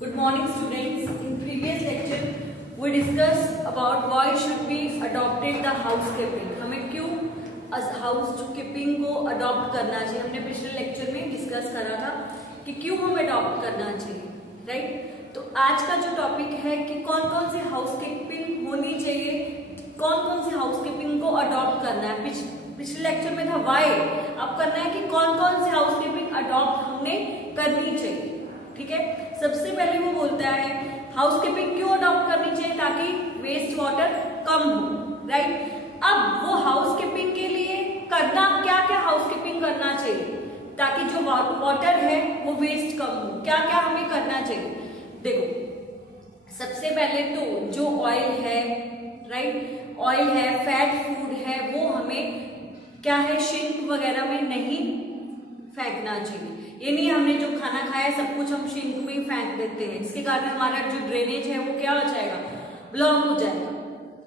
Good morning students. In previous lecture we discussed about why should we adopted the housekeeping. हमें क्यों housekeeping को adopt करना चाहिए. हमने पिछले लेक्चर में डिस्कस करा था कि क्यों हम अडॉप्ट करना चाहिए, राइट. तो आज का जो टॉपिक है कि कौन कौन से हाउसकीपिंग होनी चाहिए, कौन कौन से हाउसकीपिंग को अडॉप्ट करना है. पिछले लेक्चर में था वाई, अब करना है कि कौन कौन से हाउसकीपिंग अडॉप्ट हमने करनी चाहिए. ठीक है, सबसे पहले वो बोलता है हाउसकीपिंग क्यों अडॉप्ट करनी चाहिए, ताकि वेस्ट वाटर कम हो, राइट. अब वो हाउसकीपिंग के लिए करना क्या क्या हाउसकीपिंग करना चाहिए ताकि जो वाटर है वो वेस्ट कम हो. क्या क्या हमें करना चाहिए. देखो, सबसे पहले तो जो ऑयल है, राइट, ऑयल है, फैट फूड है, वो हमें क्या है, सिंक वगैरह में नहीं फेंकना चाहिए. ये नहीं हमने जो खाना खाया सब कुछ हम सिंक में ही फेंक देते हैं, इसके कारण हमारा जो ड्रेनेज है वो क्या हो जाएगा, ब्लॉक हो जाएगा.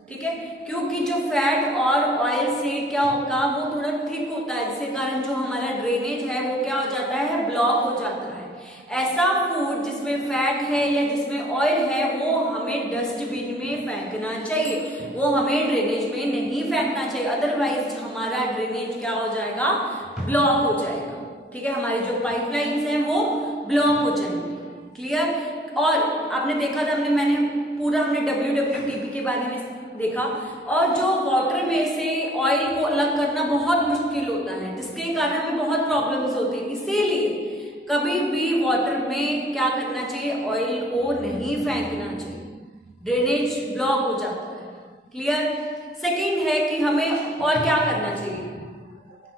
ठीक है, क्योंकि जो फैट और ऑयल से क्या होगा, वो थोड़ा थिक होता है, जिसके कारण जो हमारा ड्रेनेज है वो क्या हो जाता है, ब्लॉक हो जाता है. ऐसा फूड जिसमें फैट है या जिसमें ऑयल है वो हमें डस्टबिन में फेंकना चाहिए, वो हमें ड्रेनेज में नहीं फेंकना चाहिए. अदरवाइज हमारा ड्रेनेज क्या हो जाएगा, ब्लॉक हो जाएगा. ठीक है, हमारी जो पाइपलाइंस हैं वो ब्लॉक हो जाएंगी. क्लियर. और आपने देखा था मैंने WWTP के बारे में देखा, और जो वाटर में से ऑयल को अलग करना बहुत मुश्किल होता है, जिसके कारण हमें बहुत प्रॉब्लम्स होती है. इसीलिए कभी भी वाटर में क्या करना चाहिए, ऑयल को नहीं फेंकना चाहिए, ड्रेनेज ब्लॉक हो जाता है. क्लियर. सेकेंड है कि हमें और क्या करना चाहिए,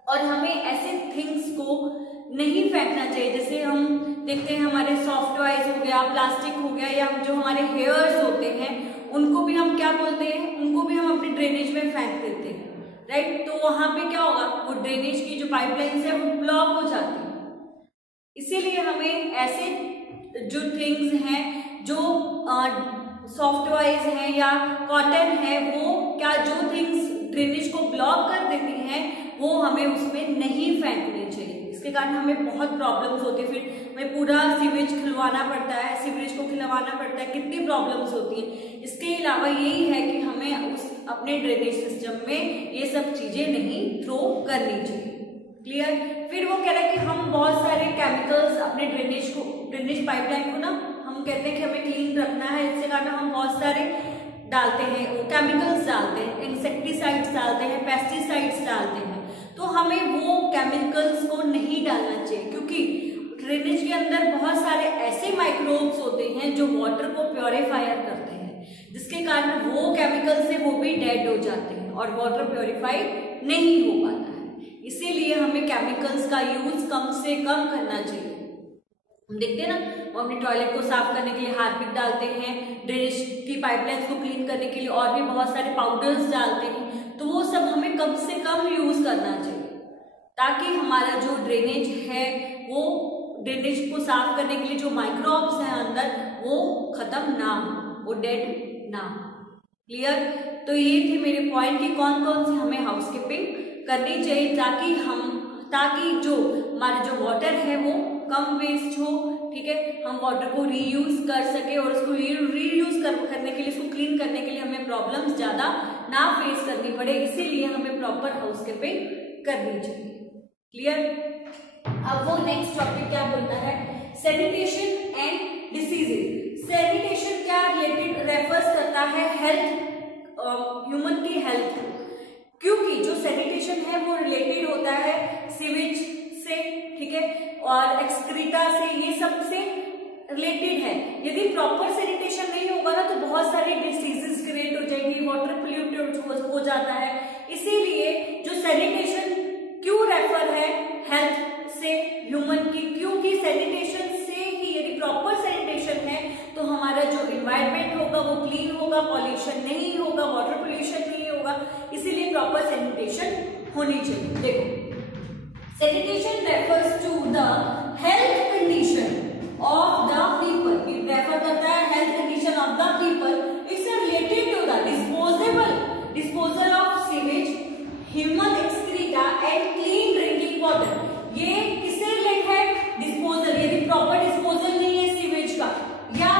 और हमें ऐसे थिंग्स को नहीं फेंकना चाहिए. जैसे हम देखते हैं हमारे सॉफ्ट टॉयज हो गया, प्लास्टिक हो गया, या जो हमारे हेयर्स होते हैं उनको भी हम क्या बोलते हैं, उनको भी हम अपने ड्रेनेज में फेंक देते हैं, राइट. तो वहां पे क्या होगा, वो ड्रेनेज की जो पाइपलाइंस है वो ब्लॉक हो जाती है. इसीलिए हमें ऐसे जो थिंग्स हैं, जो सॉफ्ट टॉयज हैं या कॉटन है, वो क्या जो थिंग्स ड्रेनेज को ब्लॉक कर देती हैं वो हमें उसमें नहीं फेंकनी चाहिए. इसके कारण हमें बहुत प्रॉब्लम्स होती है. फिर हमें पूरा सीवेज खिलवाना पड़ता है, सीवरेज को खिलवाना पड़ता है, कितनी प्रॉब्लम्स होती है. इसके अलावा यही है कि हमें उस अपने ड्रेनेज सिस्टम में ये सब चीजें नहीं थ्रो करनी चाहिए. क्लियर. फिर वो कह रहा है कि हम बहुत सारे केमिकल्स अपने ड्रेनेज पाइपलाइन को ना, हम कहते हैं कि हमें क्लीन रखना है, इसके कारण हम बहुत सारे डालते हैं, वो केमिकल्स डालते हैं, इंसेक्टिसाइड्स डालते हैं, पेस्टिसाइड्स डालते हैं. तो हमें वो केमिकल्स को नहीं डालना चाहिए, क्योंकि ड्रेनेज के अंदर बहुत सारे ऐसे माइक्रोब्स होते हैं जो वाटर को प्योरीफायर करते हैं, जिसके कारण वो केमिकल से वो भी डेड हो जाते हैं और वाटर प्योरीफाई नहीं हो पाता है. इसीलिए हमें केमिकल्स का यूज कम से कम करना चाहिए. हम देखते हैं ना, वो अपने टॉयलेट को साफ करने के लिए हार्पिक डालते हैं, ड्रेनेज की पाइपलाइंस को क्लीन करने के लिए और भी बहुत सारे पाउडर्स डालते हैं. तो वो सब हमें कम से कम यूज करना चाहिए, ताकि हमारा जो ड्रेनेज है, वो ड्रेनेज को साफ करने के लिए जो माइक्रोब्स हैं अंदर वो खत्म ना हो, वो डेड ना हो. क्लियर. तो ये थे मेरे पॉइंट कि कौन कौन सी हमें हाउसकीपिंग करनी चाहिए ताकि जो हमारा जो वाटर है वो कम वेस्ट हो. ठीक है, हम वाटर को रीयूज कर सके, और उसको रीयूज करने के लिए, उसको क्लीन करने के लिए हमें प्रॉब्लम्स ज्यादा ना फेस करनी पड़े. इसीलिए हमें प्रॉपर हाउसकीपिंग करनी चाहिए. क्लियर. अब वो नेक्स्ट टॉपिक क्या बोलता है, सैनिटेशन एंड डिसीजेज. सैनिटेशन क्या रिलेटेड रेफर्स करता है, हेल्थ, ह्यूमन की हेल्थ, क्योंकि जो सैनिटेशन है वो रिलेटेड होता है सीवेज से, ठीक है, और एक्सक्रीटा से, ये सब से रिलेटेड है. यदि प्रॉपर सैनिटेशन नहीं होगा ना तो बहुत सारी डिसीजेस क्रिएट हो जाएंगी, वाटर पोल्यूटेड हो जाता है. इसीलिए जो सैनिटेशन क्यों रेफर है हेल्थ से ह्यूमन की, क्योंकि सैनिटेशन से ही, यदि प्रॉपर सैनिटेशन है तो हमारा जो एनवायरनमेंट होगा वो क्लीन होगा, पॉल्यूशन नहीं होगा, वाटर पोल्यूशन नहीं होगा. इसीलिए प्रॉपर सैनिटेशन होनी चाहिए. देखो, sanitation refers to the health condition of the people. It refer करता है health condition of the people. It's related to the disposal of sewage, human excreta and clean drinking water. ये किससे related है, disposal. यदि proper disposal नहीं है sewage का, या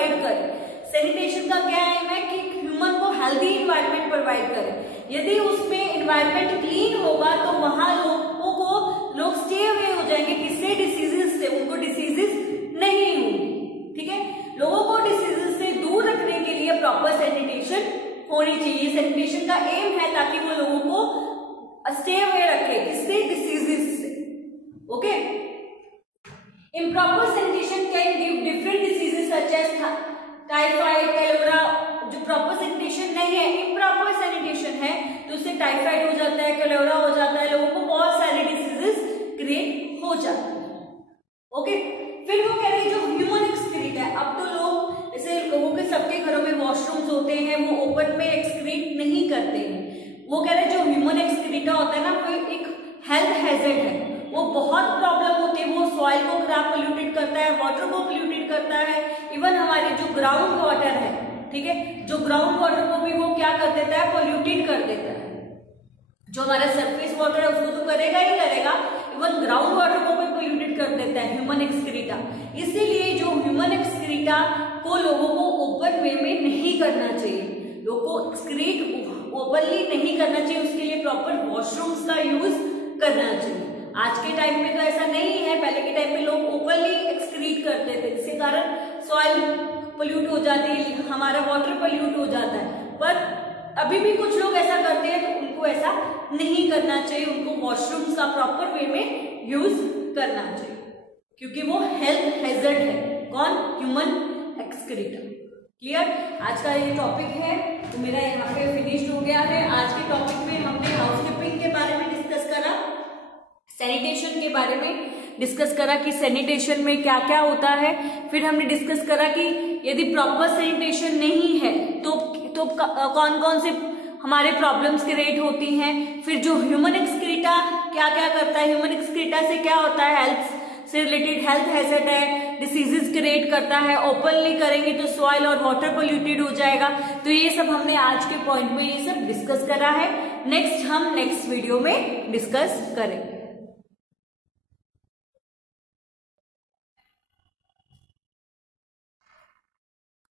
प्रोवाइड करें। सैनिटेशन का क्या एम है कि ह्यूमन को हेल्दी इन्वायरमेंट प्रोवाइड करें। यदि उसमें इन्वायरमेंट क्लीन होगा तो वहां लोगों को लोग स्टे अवे हो जाएंगे, किससे? डिसीजेस से। उनको डिसीजेस नहीं होंगी। ठीक है, लोगों को डिसीजेस से दूर रखने के लिए प्रॉपर सैनिटेशन होनी चाहिए। सैनिटेशन का एम है ताकि वो लोगों को स्टे अवे रखे, किससे? डिसीजेस से। Okay, improper sanitation can give different diseases such as typhoid, cholera. जो प्रॉपर सैनिटेशन नहीं है, इम्प्रॉपर सैनिटेशन है, तो उससे टाइफाइड हो जाता है, कैलोरा हो जाता है, लोगों को बहुत सारे डिसीजेस क्रिएट हो जाते हैं। ओके, फिर वो कह रहे हैं जो ह्यूमन एक्सक्रीट है, अब तो लोग जैसे लोगों के सबके घरों में वॉशरूम्स होते हैं, वो ओपन में एक्सक्रीट नहीं करते हैं। वो कह रहे हैं जो ह्यूमन एक्सक्रीटा होता है ना, वो एक हेल्थ हैजर्ड है, वो बहुत प्रॉब्लम होती है। वो सॉइल को खराब पोल्यूटेड करता है, वाटर को पोल्यूटेड करता है, इवन हमारे जो ग्राउंड वाटर है, ठीक है, जो ग्राउंड वाटर को भी वो क्या कर देता है? पोल्यूटेड कर देता है। जो हमारा सरफेस वाटर है उसको तो करेगा ही करेगा, इवन ग्राउंड वाटर को भी पोल्यूटेड कर देता है ह्यूमन एक्सक्रीटा। इसीलिए जो ह्यूमन एक्सक्रीटा को लोगों को ओपन वे में नहीं करना चाहिए, लोगों को एक्सक्रीट ओपनली नहीं करना चाहिए, उसके लिए प्रॉपर वॉशरूम्स का यूज करना चाहिए। आज के टाइम में तो ऐसा नहीं है, पहले के टाइम में लोग ओपनली एक्सक्रीट करते थे, जिसके कारण सॉइल पोल्यूट हो जाती है, हमारा वाटर पोल्यूट हो जाता है। पर अभी भी कुछ लोग ऐसा करते हैं, तो उनको ऐसा नहीं करना चाहिए, उनको वॉशरूम्स का प्रॉपर वे में यूज करना चाहिए, क्योंकि वो हेल्थ हैजर्ड है। कौन? Human excreta. क्लियर? आज का ये टॉपिक है तो मेरा यहाँ पे फिनिश्ड हो गया है। आज के टॉपिक में हमने हाउसकीपिंग के बारे में डिस्कस करा, सैनिटेशन के बारे में डिस्कस करा कि सैनिटेशन में क्या क्या होता है। फिर हमने डिस्कस करा कि यदि प्रॉपर सैनिटेशन नहीं है तो कौन कौन से हमारे प्रॉब्लम्स क्रिएट होती हैं। फिर जो ह्यूमन एक्सक्रीटा क्या क्या करता है, ह्यूमन एक्सक्रीटा से क्या होता है? हेल्थ से रिलेटेड हेल्थ हैजर्ड है, डिसीजेस क्रिएट करता है, ओपनली करेंगे तो सॉइल और वाटर पोल्यूटेड हो जाएगा। तो ये सब हमने आज के पॉइंट में ये सब डिस्कस करा है। नेक्स्ट हम नेक्स्ट वीडियो में डिस्कस करेंगे।